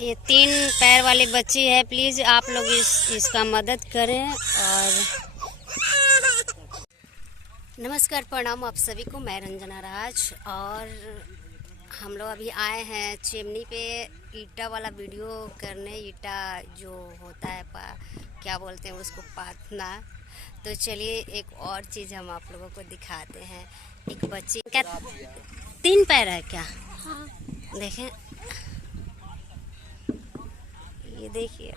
ये 3 पैर वाली बच्ची है। प्लीज़ आप लोग इसका मदद करें। और नमस्कार, प्रणाम आप सभी को। मैं रंजना राज और हम लोग अभी आए हैं चिमनी पे ईटा वाला वीडियो करने। ईटा जो होता है क्या बोलते हैं उसको, पाथना। तो चलिए एक और चीज़ हम आप लोगों को दिखाते हैं। एक बच्ची क्या 3 पैर है क्या? हाँ। देखें, ये देखिए,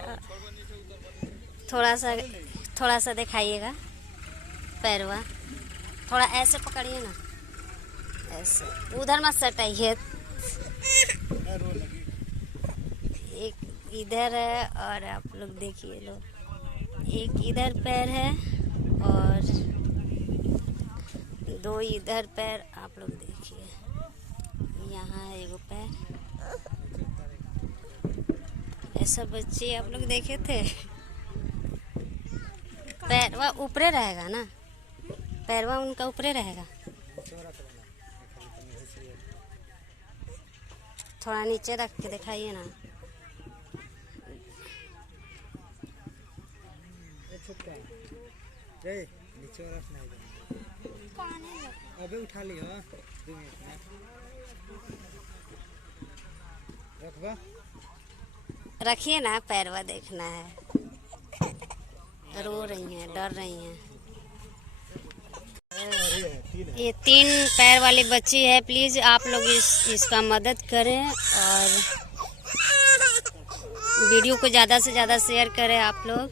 थोड़ा सा दिखाइएगा पैरवा। थोड़ा ऐसे पकड़िए ना, ऐसे उधर मत सटाइए। एक इधर है और आप लोग देखिए लो, एक इधर पैर है और 2 इधर पैर। आप लोग देखिए, यहाँ है एगो पैर। ऐसा बच्चे आप लोग देखे थे। पैरवा ऊपरे रहेगा ना, पैरवा उनका ऊपरे रहेगा। थोड़ा नीचे रख के दिखाइए ना। नीचे अबे उठा लियो 2 मिनट में रखवा। रखिए ना, पैरवा देखना है। रो रही हैं, डर रही हैं। ये 3 पैर वाली बच्ची है। प्लीज़ आप लोग इसका मदद करें और वीडियो को ज़्यादा से ज़्यादा शेयर करें आप लोग।